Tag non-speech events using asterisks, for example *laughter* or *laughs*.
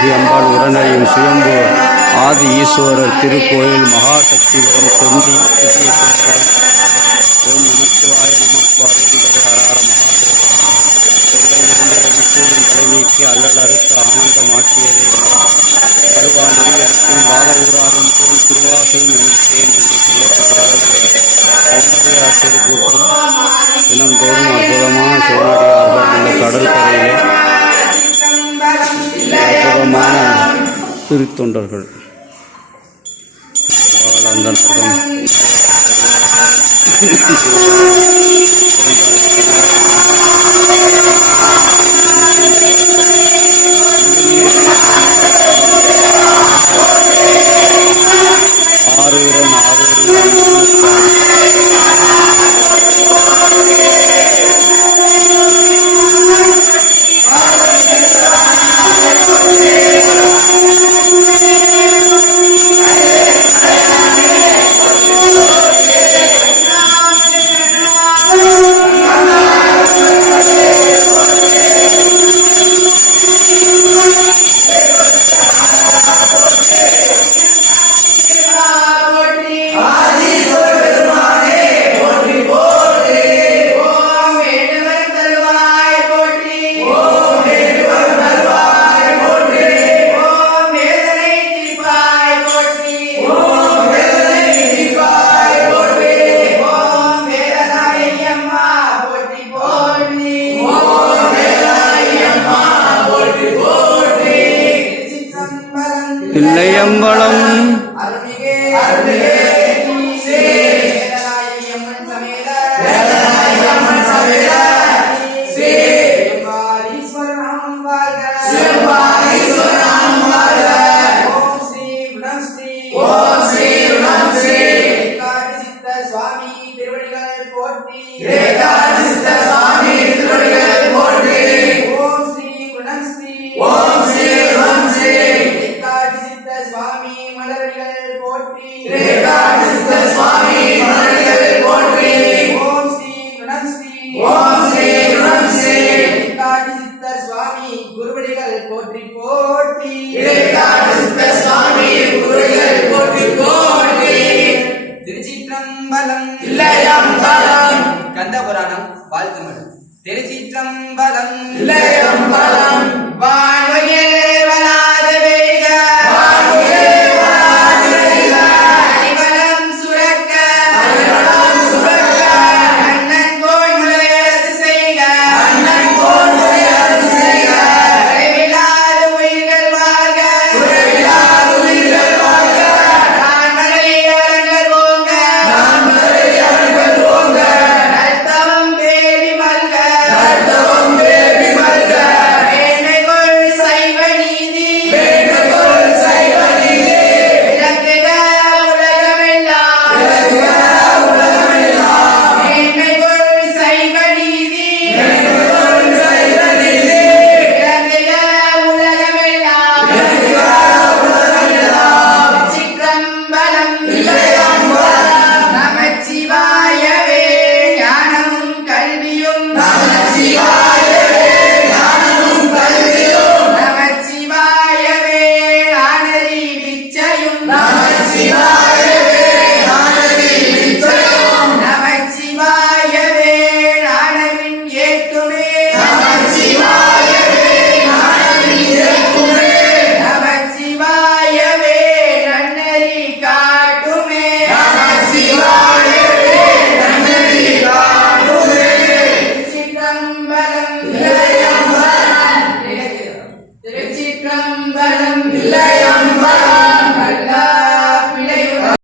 திருக்கூட்டம் அம்பாள் உடனடியும் சுயம்பு. ஆதி ஈஸ்வரர் திருக்கோயில் மகாசக்திபுரம் செந்தி விஜயசேகரம். ஓம் நமச்சிவாய நம பார்வதிவரே ஹரஹர மகாதேவா. தொல்லையிலிருந்து ரவி கூடும் தலைநீக்கி அல்லல் அறுத்து ஆனந்தமாக்கியதே வருவா நெறியறுக்கும் வாதவூராரும் போல் திருவாசலும் எனும் தேன் என்று சொல்லப்படுகிறார்கள் பொன்னடியார் திருக்கூட்டம் தினந்தோறும் அற்புதமான சிவனடியார்கள் இந்த கடற்கரையிலே. திருத்தொண்டர்கள் அந்தனர்கள் *laughs* தில்லையம்பலம் போற்றி. சித்த சுவாமி மலர்கள் போற்றி. ஓம் ஸ்ரீ குணம் ஸ்ரீ ஓம் ஸ்ரீ குணம் ஸ்ரீ ஏகாதி சித்த சுவாமி குருவடிகள் போற்றி போற்றி. ஏகாதி சித்த சுவாமி குருவடிகள் போற்றி போற்றி. திருச்சிற்றம்பலம். இல்லையம்பலம். கந்த புராணம் வாழ்த்து மடம் திருச்சிற்றம்பலம். இல்லைய